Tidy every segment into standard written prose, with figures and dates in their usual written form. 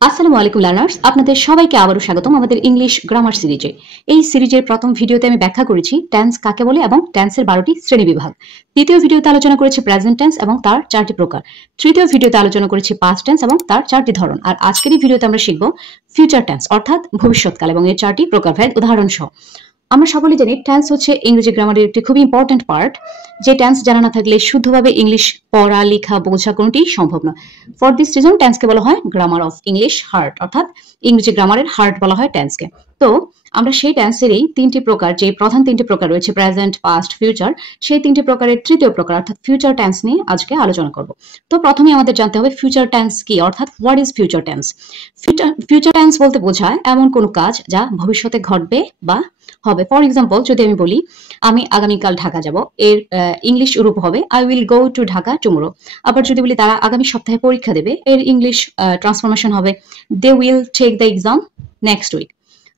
আসসালামু আলাইকুম লার্নার্স, আপনাদের সবাইকে আবারও স্বাগতম আমাদের ইংলিশ গ্রামার সিরিজে। এই সিরিজের প্রথম ভিডিওতে আমি ব্যাখ্যা করেছি টেন্স কাকে বলে এবং টেন্সের 12টি শ্রেণীবিভাগ। দ্বিতীয় ভিডিওতে আলোচনা করেছি প্রেজেন্ট টেন্স এবং তার 4টি প্রকার। তৃতীয় ভিডিওতে আলোচনা করেছি পাস্ট টেন্স এবং তার 4টি ধরন। আর আজকের এই ভিডিওতে আমরা শিখব ফিউচার টেন্স অর্থাৎ ভবিষ্যৎকাল এবং এর 4টি প্রকারভেদ উদাহরণ সহ। আমরা সকলে জানি টেন্স হচ্ছে ইংরেজি গ্রামারের একটি খুবই ইম্পর্টেন্ট পার্ট। যে টেন্স জানা না থাকলে শুদ্ধভাবে ইংলিশ পড়া লেখা বোঝা কোনোটি সম্ভব না। ফর দিস রিজন টেন্সকে বলা হয় গ্রামার অফ ইংলিশ হার্ট, অর্থাৎ ইংরেজি গ্রামারের হার্ট বলা হয় টেন্সকে। তো আমরা সেই টেন্সের এই 3টি প্রকার, যে প্রধান 3টি প্রকার রয়েছে প্রেজেন্ট, পাস্ট, ফিউচার, সেই 3টি প্রকারের তৃতীয় প্রকার অর্থাৎ ফিউচার টেন্স নিয়ে আজকে আলোচনা করব। তো প্রথমেই আমাদের জানতে হবে ফিউচার টেন্স কি, অর্থাৎ what is future tense. Future tense বলতে বোঝায় এমন কোনো কাজ যা ভবিষ্যতে ঘটবে বা হবে। ফর এক্সাম্পল, যদি আমি বলি আমি আগামীকাল ঢাকা যাব, এর ইংলিশ রূপ হবে I will go to Dhaka tomorrow. আবার যদি বলি তারা আগামী সপ্তাহে পরীক্ষা দেবে, এর ইংলিশ ট্রান্সফরমেশন হবে they will take the exam next week.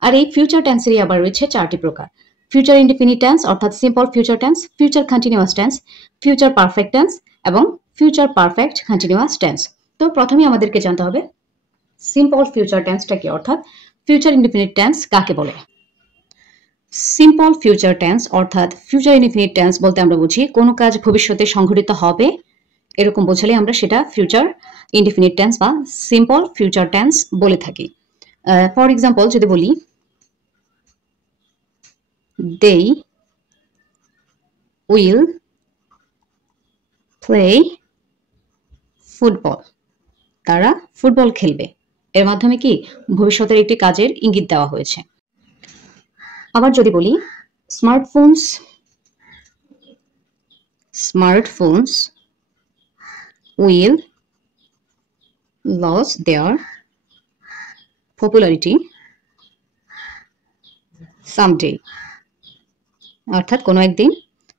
আর এই ফিউচার টেন্সেরই আবার রয়েছে 4টি প্রকার: ফিউচার ইনডিফিনিট টেন্স অর্থাৎ simple future tense, future continuous tense, future perfect tense এবং ফিউচার পারফেক্ট কন্টিনিউয়াস টেন্স। তো প্রথমেই আমাদেরকে জানতে হবে সিম্পল ফিউচার টেন্সটা কি, অর্থাৎ ফিউচার ইনডিফিনিট টেন্স কাকে বলে। সিম্পল ফিউচার টেন্স অর্থাৎ ফিউচার ইনডিফিনিট টেন্স বলতে আমরা বুঝি কোনো কাজ ভবিষ্যতে সংঘটিত হবে এরকম বোঝালে আমরা সেটা ফিউচার ইনডিফিনিট টেন্স বা সিম্পল ফিউচার টেন্স বলে থাকি। ফর এক্সাম্পল, যদি বলি দে উইল প্লে ফুটবল, তারা ফুটবল খেলবে, এর মাধ্যমে কি ভবিষ্যতের একটি কাজের ইঙ্গিত দেওয়া হয়েছে। আবার যদি বলি smartphones will lose their popularity someday, অর্থাৎ কোনো একদিন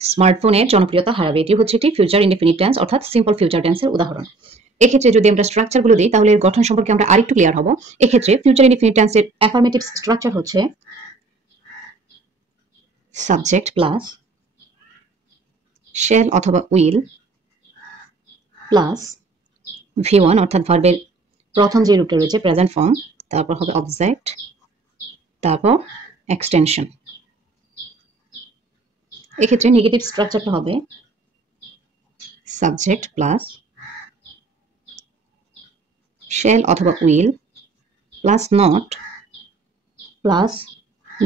স্মার্টফোনের জনপ্রিয়তা হারাবে। এটি হচ্ছে একটি ফিউচার ইনডিফিনিট টেন্স অর্থাৎ সিম্পল ফিউচার টেন্সের উদাহরণ। এক্ষেত্রে যদি আমরা স্ট্রাকচারগুলো দিই তাহলে এর গঠন সম্পর্কে আমরা আরেকটু ক্লিয়ার হব। এক্ষেত্রে ফিউচার ইনডিফিনিট টেন্সের অ্যাফার্মেটিভ স্ট্রাকচার হচ্ছে সাবজেক্ট প্লাস শ্যাল অথবা উইল প্লাস V1 অর্থাৎ ভার্বের প্রথম যে রূপটা রয়েছে প্রেজেন্ট ফর্ম, তারপর হবে অবজেক্ট, তারপর এক্সটেনশন। এক্ষেত্রে নেগেটিভ স্ট্রাকচারটা হবে সাবজেক্ট প্লাস শ্যাল অথবা will plus not plus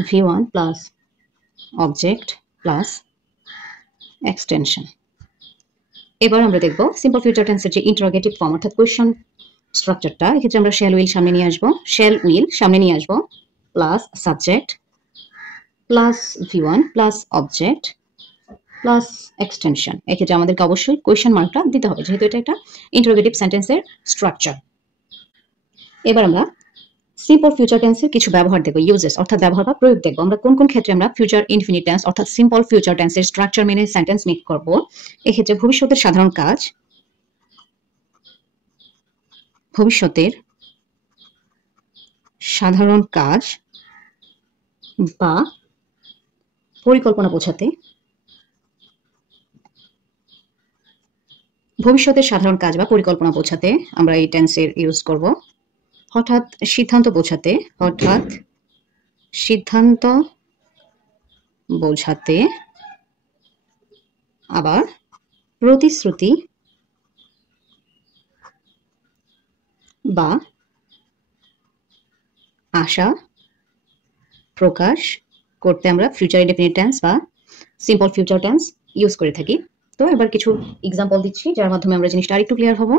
V1 plus object plus extension. এবার আমরা দেখব সিম্পল ফিউচার টেন্সের যে ইন্টারোগেটিভ ফর্ম অর্থাৎ কোয়েশ্চন স্ট্রাকচারটা। এক্ষেত্রে আমরা শ্যাল উইল সামনে নিয়ে আসবো plus subject plus V1 plus object plus extension. এক্ষেত্রে আমাদেরকে অবশ্যই কোয়েশ্চন মার্কটা দিতে হবে যেহেতু এটা একটা ইন্টারোগেটিভ সেন্টেন্সের স্ট্রাকচার। এবার আমরা সিম্পল ফিউচার টেন্সের কিছু ব্যবহার দেখব, ইউজেস অর্থাৎ ব্যবহার বা প্রয়োগ দেখব। আমরা কোন কোন ক্ষেত্রে আমরা ফিউচার ইনফিনিট টেন্স অর্থাৎ সিম্পল ফিউচার টেন্সের স্ট্রাকচার মেনে সেন্টেন্স মেক করব। এক্ষেত্রে ভবিষ্যতের সাধারণ কাজ, ভবিষ্যতের সাধারণ কাজ বা পরিকল্পনা বোঝাতে, ভবিষ্যতের সাধারণ কাজ বা পরিকল্পনা বোঝাতে আমরা এই টেন্সের ইউজ করব। হঠাৎ সিদ্ধান্ত বোঝাতে, আবার প্রতিশ্রুতি বা আশা প্রকাশ করতে আমরা ফিউচার ইনডিফিনিট টেন্স বা সিম্পল ফিউচার টেন্স ইউজ করে থাকি। তো এবার কিছু এক্সাম্পল দিচ্ছি যার মাধ্যমে আমরা জিনিসটা আরেকটু ক্লিয়ার হব।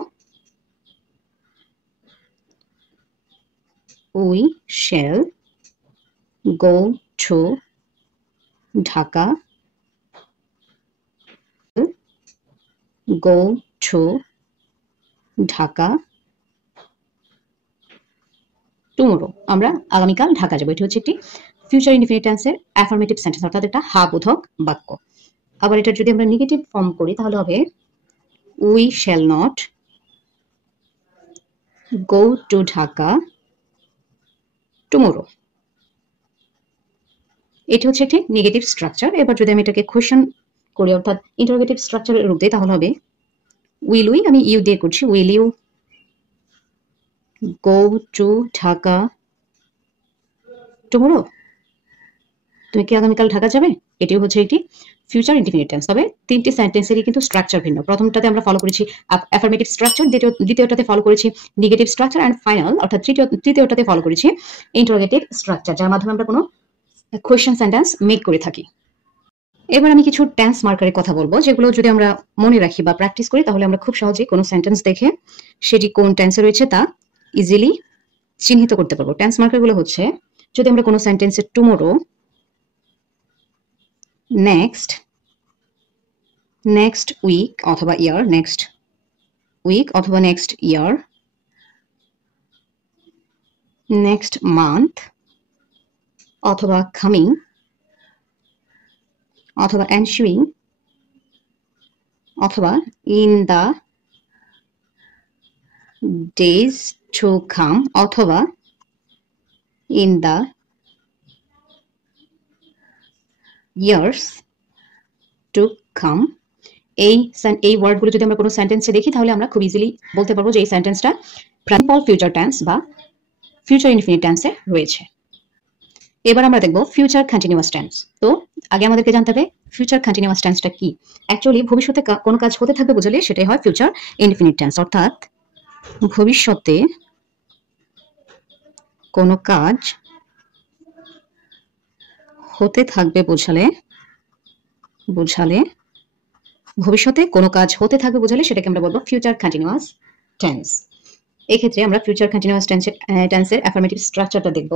We shall go to Dhaka tomorrow, আমরা আগামীকাল ঢাকা যাবো। এটি হচ্ছে একটি ফিউচার ইনডিফিনিট টেন্সের অ্যাফার্মেটিভ সেন্টেন্স অর্থাৎ একটা হ্যাঁ বোধক বাক্য। আবার এটা যদি আমরা নেগেটিভ ফর্ম করি তাহলে হবে we shall not go to Dhaka tomorrow। এটি হচ্ছে একটি নেগেটিভ স্ট্রাকচার। এবার যদি আমি এটাকে কোয়েশ্চন করি অর্থাৎ ইন্টারোগেটিভ স্ট্রাকচারের রূপ দিই তাহলে হবে উইল উই, আমি ইউ দিয়ে করছি, will you go to Dhaka tomorrow, তুমি কি আগামীকাল ঢাকা যাবে? এটি হচ্ছে একটি ফিউচার ইনডিফিনিট টেন্স। তবে তিনটি সেন্টেন্সেরই কিন্তু স্ট্রাকচার ভিন্ন। প্রথমটাতে আমরা ফলো করেছি অ্যাফার্মেটিভ স্ট্রাকচার, দ্বিতীয়টাতে ফলো করেছি নেগেটিভ স্ট্রাকচার, অ্যান্ড ফাইনাল অর্থাৎ তৃতীয়টাতে ফলো করেছি ইন্টারোগেটিভ স্ট্রাকচার, যার মাধ্যমে আমরা কোনো কোয়েশ্চেন সেন্টেন্স মেক করে থাকি। এবার আমি কিছু টেন্স মার্কারের কথা বলবো, যেগুলো যদি আমরা মনে রাখি বা প্র্যাকটিস করি তাহলে আমরা খুব সহজেই কোনো সেন্টেন্স দেখে সেটি কোন টেন্সে রয়েছে তা ইজিলি চিহ্নিত করতে পারবো। টেন্স মার্কারগুলো হচ্ছে, যদি আমরা কোনো সেন্টেন্সে টুমোরো, নেক্সট, নেক্সট উইক অথবা ইয়ার, নেক্সট উইক অথবা নেক্সট ইয়ার, নেক্সট মান্থ অথবা কামিং অথবা এনসুইং অথবা in the days to come অথবা in the years to come, এই ওয়ার্ডগুলো যদি আমরা কোনো সেন্টেন্সে দেখি তাহলে আমরা খুব ইজিলি বলতে পারবো যে এই সেন্টেন্সটা সিম্পল ফিউচার টেন্স বা ফিউচার ইনডিফিনিট টেন্সে রয়েছে। এবার আমরা দেখব ফিউচার কন্টিনিউয়াস টেন্স। তো আগে আমাদেরকে জানতে হবে ফিউচার কন্টিনিউয়াস টেন্সটা কি। অ্যাকচুয়ালি ভবিষ্যতে কোনো কাজ হতে থাকবে বোঝালে সেটাই হয় ফিউচার ইনডিফিনিট টেন্স, অর্থাৎ ভবিষ্যতে কোনো কাজ হতে থাকবে বোঝালে ভবিষ্যতে কোনো কাজ হতে থাকবে বোঝালে সেটাকে আমরা বলবো ফিউচার কন্টিনিউয়াস টেন্স। এক্ষেত্রে আমরা ফিউচার কন্টিনিউয়াস টেন্সের অ্যাফার্মেটিভ স্ট্রাকচারটা দেখব।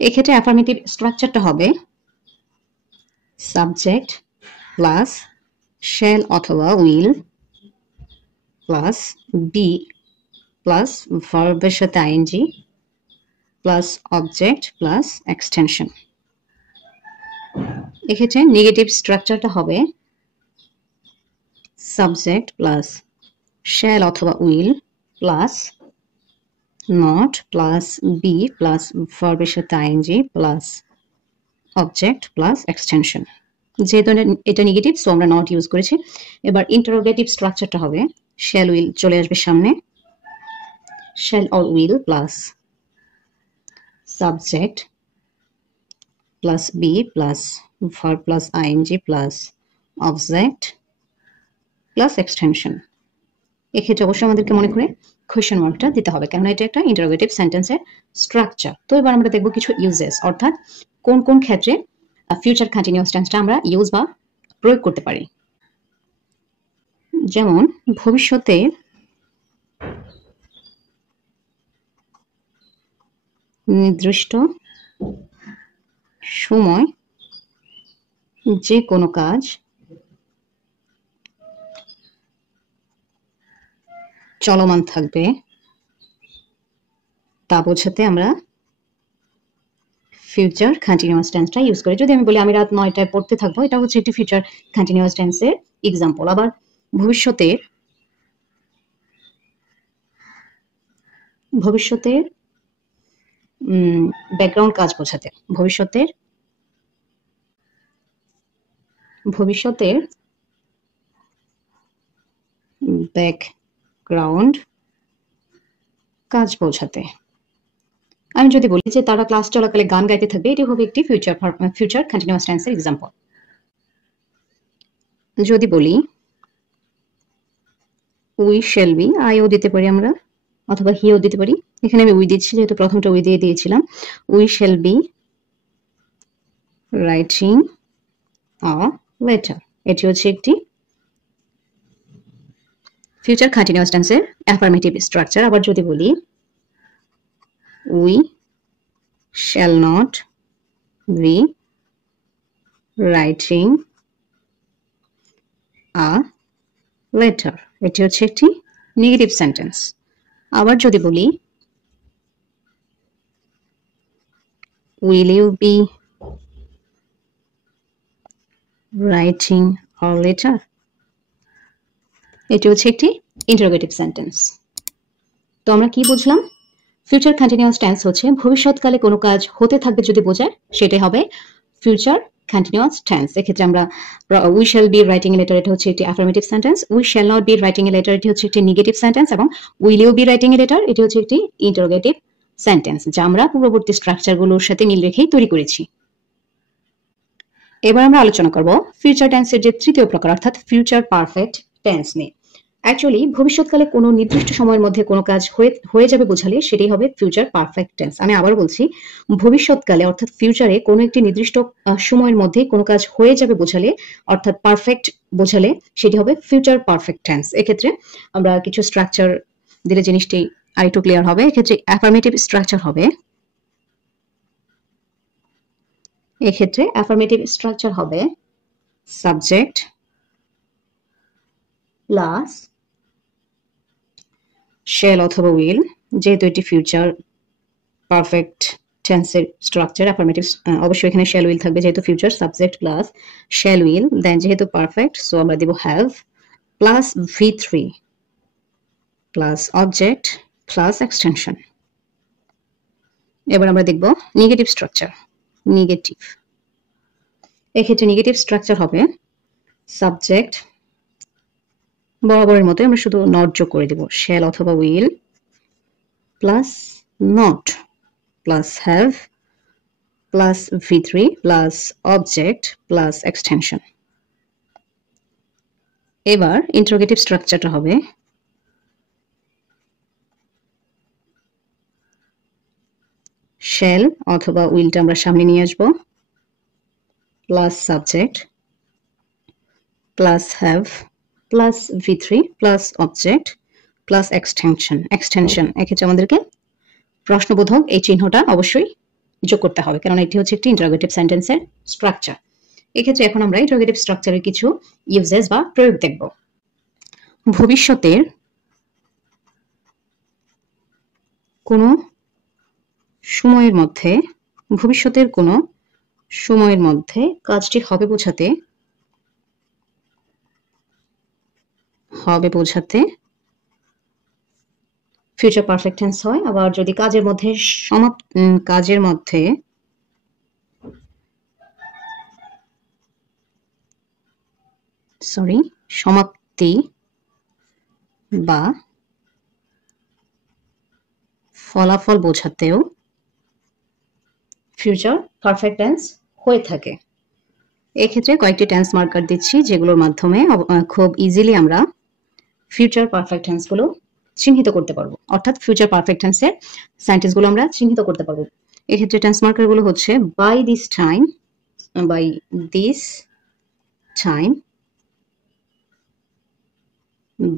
এক্ষেত্রে অ্যাফার্মেটিভ স্ট্রাকচারটা হবে সাবজেক্ট প্লাস শ্যাল অথবা উইল প্লাস বি প্লাস ভার্বের সাথে ING plus object plus extension. এক্ষেত্রে নেগেটিভ স্ট্রাকচারটা হবে সাবজেক্ট প্লাস শ্যাল অথবা will plus not plus be plus ভার্বের সাথে ING plus object plus extension. যেহেতু এটা নেগেটিভ সো আমরা নট ইউজ করেছি। এবার ইন্টারোগেটিভ স্ট্রাকচারটা হবে শ্যাল উইল চলে আসবে সামনে, shall or will plus subject plus be plus verb plus ING plus object plus extension. এক্ষেত্রে অবশ্যই আমাদেরকে মনে করে কোয়েশ্চেন মার্কটা দিতে হবে, কেননা এটা একটা ইন্টারোগেটিভ সেন্টেন্সের স্ট্রাকচার। তো এবার আমরা দেখব কিছু ইউজেস, অর্থাৎ কোন কোন ক্ষেত্রে ফিউচার কন্টিনিউয়াস টেন্সটা আমরা ইউজ বা প্রয়োগ করতে পারি। যেমন ভবিষ্যতে নির্দিষ্ট সময় যে কোনো কাজ চলমান থাকবে তা বোঝাতে আমরা ফিউচার কন্টিনিউয়াস টেন্সটা ইউজ করি। যদি আমি বলি আমি রাত 9টায় পড়তে থাকবো, এটা হচ্ছে একটি ফিউচার কন্টিনিউয়াস টেন্সের এক্সাম্পল। আবার ভবিষ্যতের ব্যাকগ্রাউন্ড কাজ বোঝাতে ভবিষ্যতের ব্যাকগ্রাউন্ড কাজ বোঝাতে আমি যদি বলি যে তারা ক্লাস চলাকালে গান গাইতে থাকবে, এটি হবে একটি ফিউচার কন্টিনিউয়াস টেন্সের এক্সাম্পল। যদি বলি উই শ্যাল বি, আইও দিতে পারি আমরা অথবা হিও দিতে পারি। এখানে আমি উই দিচ্ছি যেহেতু প্রথমটা উই দিয়ে দিয়েছিলাম। We shall be writing a letter, এটি হচ্ছে একটি ফিউচার কন্টিনিউয়াস টেন্সের অ্যাফার্মেটিভ স্ট্রাকচার। আবার যদি বলি we shall not be writing a letter, এটি হচ্ছে একটি নেগেটিভ সেন্টেন্স। আবার যদি বলি will you be writing a letter, এটি হচ্ছে একটি ইন্টারোগেটিভ সেন্টেন্স। তো আমরা কি বুঝলাম? ফিউচার কন্টিনিউয়াস টেন্স হচ্ছে ভবিষ্যৎকালে কোনো কাজ হতে থাকবে যদি বোঝায় সেটাই হবে ফিউচার কন্টিনিউয়াস টেন্স। এক্ষেত্রে আমরা we shall be writing a letter, এটা হচ্ছে একটি affirmative sentence. We shall not be writing a letter, এটি হচ্ছে একটি নেগেটিভ সেন্টেন্স। এবং will you be writing a letter, এটি হচ্ছে একটি ইন্টারোগেটিভ সেন্টেন্স, যা আমরা পূর্ববর্তী স্ট্রাকচারগুলোর সাথে মিল রেখেই তৈরি করেছি। এবার আমরা আলোচনা করব ফিউচার টেন্সের যে তৃতীয় প্রকার, অর্থাৎ ফিউচার পারফেক্ট টেন্স নিয়ে। অ্যাকচুয়ালি ভবিষ্যৎকালে কোনো নির্দিষ্ট সময়ের মধ্যে কোনো কাজ হয়ে যাবে বোঝালে সেটাই হবে ফিউচার পারফেক্ট টেন্স। আমি আবার বলছি, ভবিষ্যৎকালে অর্থাৎ ফিউচারে কোনো একটি নির্দিষ্ট সময়ের মধ্যে কোনো কাজ হয়ে যাবে বোঝালে, অর্থাৎ পারফেক্ট বোঝালে, সেটি হবে ফিউচার পারফেক্ট টেন্স। এক্ষেত্রে আমরা কিছু স্ট্রাকচার দিলে জিনিসটি আরেকটু ক্লিয়ার হবে। এক্ষেত্রে অ্যাফার্মেটিভ স্ট্রাকচার হবে, এক্ষেত্রে অ্যাফার্মেটিভ স্ট্রাকচার হবে সাবজেক্ট প্লাস শ্যাল অথবা উইল। যেহেতু এটি ফিউচার পারফেক্ট টেন্সের স্ট্রাকচার, অ্যাফার্মেটিভ অবশ্যই এখানে শ্যাল উইল থাকবে, যেহেতু future subject plus shall will, then যেহেতু পারফেক্ট সো আমরা দেব have plus V3 plus object plus extension. এবার আমরা দেখব নেগেটিভ স্ট্রাকচার। নেগেটিভ, এক্ষেত্রে নেগেটিভ স্ট্রাকচার হবে সাবজেক্ট, বরাবরের মতো আমরা শুধু নট যোগ করে দেব, শ্যাল অথবা will plus not plus have plus V3 plus object plus extension. এবার ইন্টারোগেটিভ স্ট্রাকচারটা হবে শ্যাল অথবা উইলটা আমরা সামনে নিয়ে আসব, plus subject plus have plus V3 plus object plus extension. এক্ষেত্রে আমাদেরকে প্রশ্নবোধক এই চিহ্নটা অবশ্যই যোগ করতে হবে, কারণ এটি হচ্ছে একটি ইন্টারোগেটিভ সেন্টেন্সের স্ট্রাকচার। এক্ষেত্রে এখন আমরা ইন্টারোগেটিভ স্ট্রাকচারের কিছু ইউজেস বা প্রয়োগ দেখব। ভবিষ্যতের কোনো সময়ের মধ্যে কাজটি হবে বোঝাতে ফিউচার পারফেক্ট টেন্স হয়। আবার যদি কাজের মধ্যে সমাপ্তি বা ফলাফল বোঝাতেও ফিউচার পারফেক্ট টেন্স হয়ে থাকে। এক্ষেত্রে কয়েকটি টেন্স মার্কার দিচ্ছি, যেগুলোর মাধ্যমে খুব ইজিলি আমরা ফিউচার পারফেক্ট টেন্সগুলো চিহ্নিত করতে পারবো, অর্থাৎ ফিউচার পারফেক্ট টেন্সের সেন্টেন্সগুলো আমরা চিহ্নিত করতে পারবো। এক্ষেত্রে টেন্স মার্কারগুলো হচ্ছে by this time,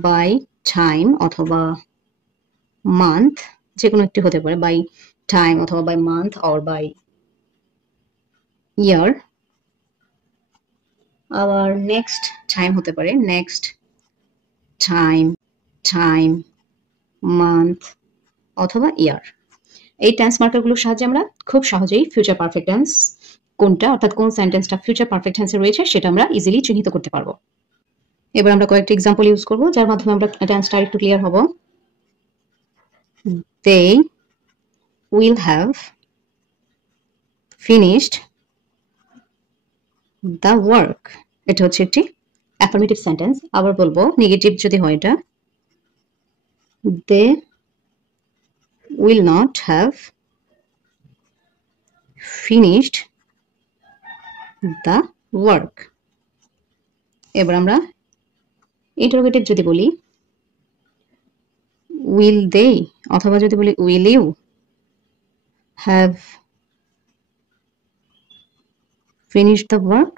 by time অথবা মান্থ, যে কোনো একটি হতে পারে, বাই টাইম অথবা by month or by year. আবার নেক্সট টাইম হতে পারে, নেক্সট টাইম মান্থ অথবা ইয়ার। এই টেন্স মার্কারগুলোর সাহায্যে আমরা খুব সহজেই ফিউচার পারফেক্ট টেন্স কোনটা, অর্থাৎ কোন সেন্টেন্সটা ফিউচার পারফেক্ট টেন্সে রয়েছে সেটা আমরা ইজিলি চিহ্নিত করতে পারবো। এবার আমরা কয়েকটি এক্সাম্পল ইউজ করব, যার মাধ্যমে আমরা টেন্সটা একটু ক্লিয়ার হব। They will have finished the work. এটা হচ্ছে একটি অ্যাফার্মেটিভ সেন্টেন্স। আবার বলবো নেগেটিভ যদি হয়, এটা they will not have finished the work. এবার আমরা ইন্টারোগেটিভ যদি বলি will they অথবা যদি বলি will you have finished the work?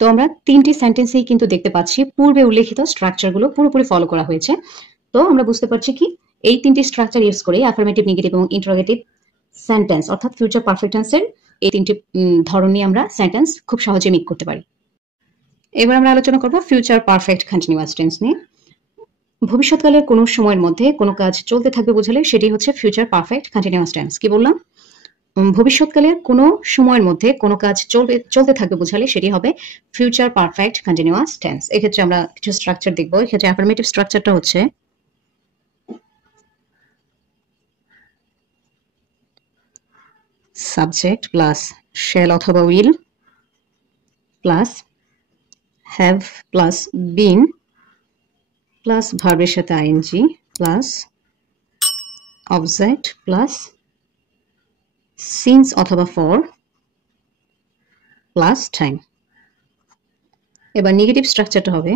তো আমরা তিনটি সেন্টেন্সেই কিন্তু দেখতে পাচ্ছি পূর্বে উল্লেখিত স্ট্রাকচারগুলো পুরোপুরি ফলো করা হয়েছে। তো আমরা বুঝতে পারছি কি এই তিনটি স্ট্রাকচার ইউজ করে অ্যাফার্মেটিভ, নেগেটিভ এবং ইন্টারোগেটিভ সেন্টেন্স অর্থাৎ ফিউচার পারফেক্ট টেন্সের এই তিনটি ধরন নিয়ে আমরা সেন্টেন্স খুব সহজে মেক করতে পারি। এবার আমরা আলোচনা করব ফিউচার পারফেক্ট কন্টিনিউয়াস টেন্স নিয়ে। ভবিষ্যৎকালের কোনো সময়ের মধ্যে কোনো কাজ চলতে থাকবে বোঝালে সেটি হচ্ছে ফিউচার পারফেক্ট কন্টিনিউয়াস টেন্স। কি বললাম? ভবিষ্যৎকালের কোনো সময়ের মধ্যে কোনো কাজ চলতে থাকবে বোঝালে সেটি হবে ফিউচার পারফেক্ট কন্টিনিউয়াস টেন্স। এক্ষেত্রে আমরা কিছু স্ট্রাকচার দেখব। এক্ষেত্রে অ্যাফার্মেটিভ স্ট্রাকচারটা হচ্ছে সাবজেক্ট প্লাস শ্যাল অথবা will plus have plus been plus ভার্বের সাথে ING plus object plus since অথবা ফর প্লাস টাইম। এবার নেগেটিভ স্ট্রাকচারটা হবে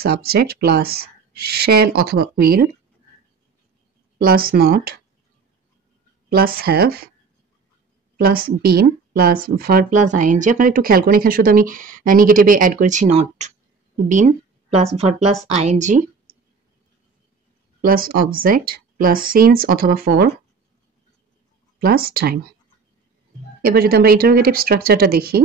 সাবজেক্ট প্লাস শ্যাল অথবা will plus not plus have plus been plus verb plus ING. আপনারা একটু খেয়াল করুন, এখানে শুধু আমি নেগেটিভে অ্যাড করেছি not, been plus verb plus ING plus object plus since অথবা ফর প্লাস টাইম। এবার যদি আমরা ইন্টারোগেটিভ স্ট্রাকচারটা দেখি,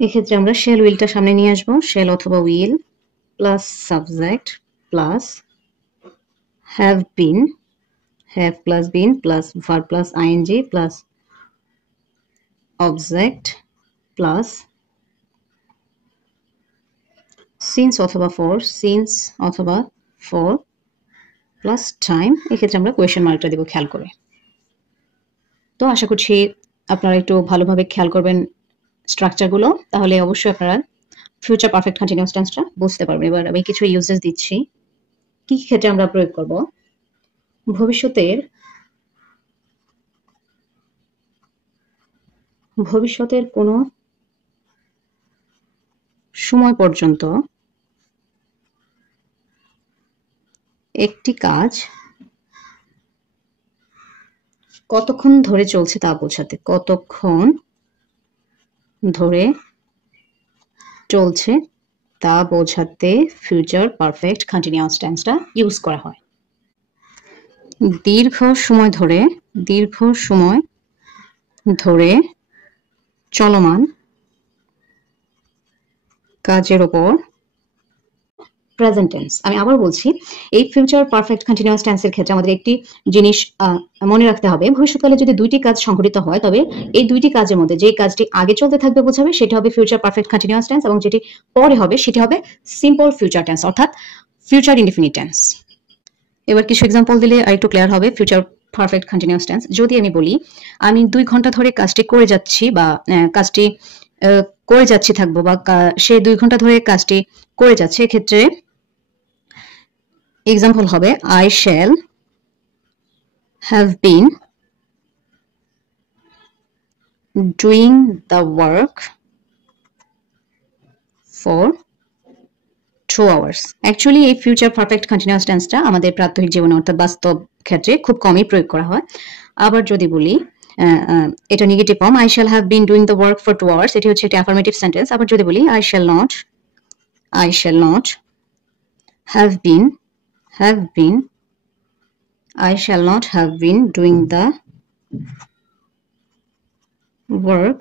এক্ষেত্রে আমরা শ্যাল উইলটা সামনে নিয়ে আসবো, শ্যাল অথবা will plus subject plus have been, have plus been plus verb plus ING plus object plus since অথবা ফর প্লাস টাইম। এক্ষেত্রে আমরা কোয়েশ্চেন মার্কটা দেবো খেয়াল করে। তো আশা করছি আপনারা একটু ভালোভাবে খেয়াল করবেন স্ট্রাকচারগুলো, তাহলে অবশ্যই আপনারা ফিউচার পারফেক্ট কন্টিনিউয়াস টেন্সটা বুঝতে পারবেন। এবার আমি কিছু ইউজেস দিচ্ছি কি ক্ষেত্রে আমরা প্রয়োগ করব। ভবিষ্যতের কোনো সময় পর্যন্ত একটি কাজ কতক্ষণ ধরে চলছে তা বোঝাতে, কতক্ষণ ধরে চলছে তা বোঝাতে ফিউচার পারফেক্ট কন্টিনিউয়াস টেন্সটা ইউজ করা হয়। দীর্ঘ সময় ধরে চলমান কাজের উপর প্রেজেন্ট টেন্স। আমি আবার বলছি, এই ফিউচার পারফেক্ট কন্টিনিউয়াস টেন্সের ক্ষেত্রে আমাদের একটি জিনিস মনে রাখতে হবে, ভবিষ্যৎকালে যদি দুইটি কাজ সংঘটিত হয় তবে এই দুইটি কাজের মধ্যে যে কাজটি আগে চলতে থাকবে বোঝাবে সেটা হবে ফিউচার পারফেক্ট কন্টিনিউয়াস টেন্স, এবং যেটি পরে হবে সেটি হবে সিম্পল ফিউচার টেন্স অর্থাৎ ফিউচার ইনডিফিনিট টেন্স। এবার কিছু এক্সাম্পল দিলে আরেকটু ক্লিয়ার হবে ফিউচার পারফেক্ট কন্টিনিউয়াস টেন্স। যদি আমি বলি আমি 2 ঘন্টা ধরে কাজটি করে যাচ্ছি, বা কাজটি করে যাচ্ছি থাকবো, বা সে 2 ঘন্টা ধরে কাজটি করে যাচ্ছে, এক্ষেত্রে এক্সাম্পল হবে I shall have been doing the work for 2 hours। Actually এই ফিউচার পারফেক্ট কন্টিনিউয়াস টেন্সটা আমাদের প্রাত্যহিক জীবনে অর্থাৎ বাস্তব ক্ষেত্রে খুব কমই প্রয়োগ করা হয়। আবার যদি বলি এটা negative form, I shall have been doing the work for 2 hours, এটি হচ্ছে একটা অ্যাফার্মেটিভ সেন্টেন্স। আবার যদি বলি I shall not have been I shall not have been doing the work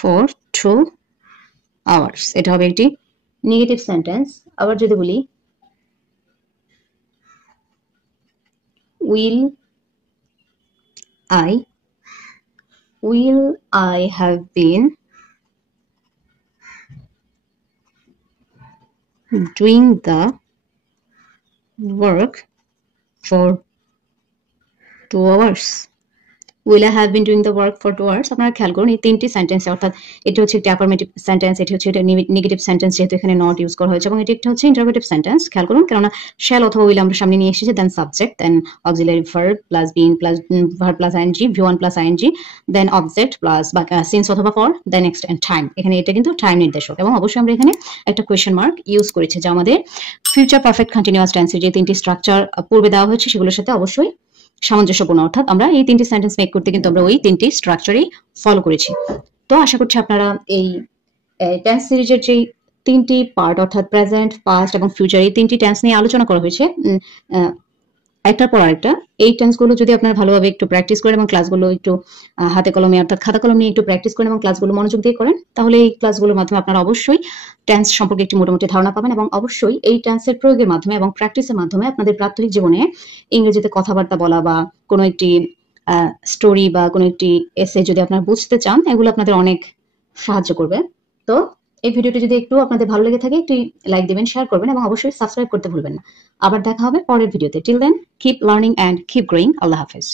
for 2 hours, এটা হবে একটি নেগেটিভ সেন্টেন্স। আবার যদি বলি will I have been doing the work for 2 hours, will I have been doing the work for 2 hours। আপনারা খেয়াল করুন এই তিনটি সেন্টেন্স, অর্থাৎ এটি হচ্ছে একটা অ্যাফার্মেটিভ সেন্টেন্স, এটি হচ্ছে এটা নেগেটিভ সেন্টেন্স যেহেতু এখানে নট ইউজ করা হয়েছে, এবং এটি একটা হচ্ছে ইন্টারোগেটিভ সেন্টেন্স। খেয়াল করুন কেননা শ্যাল অথবা উইল আমরা সামনে নিয়ে এসেছি, then subject, then auxiliary verb plus been plus verb plus ING, V1 plus ING, then object plus since অথবা for, then next end time. এখানে এটা কিন্তু টাইম নির্দেশক, এবং অবশ্যই আমরা এখানে একটা কোয়েশ্চেন মার্ক ইউজ করেছি যা আমাদের ফিউচার পারফেক্ট কন্টিনিউয়াস টেন্সের যে তিনটি স্ট্রাকচার পূর্বে দেওয়া হয়েছে সেগুলোর সাথে অবশ্যই সামঞ্জস্যপূর্ণ, অর্থাৎ আমরা এই তিনটি সেন্টেন্স মেক করতে কিন্তু আমরা ওই তিনটি স্ট্রাকচারই ফলো করেছি। তো আশা করছি আপনারা এই টেন্স সিরিজের যে তিনটি পার্ট অর্থাৎ প্রেজেন্ট, পাস্ট এবং ফিউচার, এই তিনটি টেন্স নিয়ে আলোচনা করা হয়েছে একটার পর আরেকটা, এই টেন্সগুলো যদি আপনারা ভালোভাবে একটু প্র্যাকটিস করেন এবং ক্লাসগুলো একটু হাতে কলমে অর্থাৎ খাতা কলম নিয়ে একটু প্র্যাকটিস করেন এবং ক্লাসগুলো মনোযোগ দিয়ে করেন, তাহলে এই ক্লাসগুলোর মাধ্যমে আপনারা অবশ্যই টেন্স সম্পর্কে একটি মোটামুটি ধারণা পাবেন, এবং অবশ্যই এই টেন্সের প্রয়োগের মাধ্যমে এবং প্র্যাকটিসের মাধ্যমে আপনাদের প্রাত্যহিক জীবনে ইংরেজিতে কথাবার্তা বলা বা কোনো একটি স্টোরি বা কোনো একটি এসে যদি আপনারা বুঝতে চান, এগুলো আপনাদের অনেক সাহায্য করবে। তো এই ভিডিওটি যদি একটু আপনাদের ভালো লেগে থাকে একটু লাইক দিবেন, শেয়ার করবেন এবং অবশ্যই সাবস্ক্রাইব করতে ভুলবেন না। আবার দেখা হবে পরের ভিডিওতে। Till then, keep learning and keep growing. আল্লাহ হাফেজ।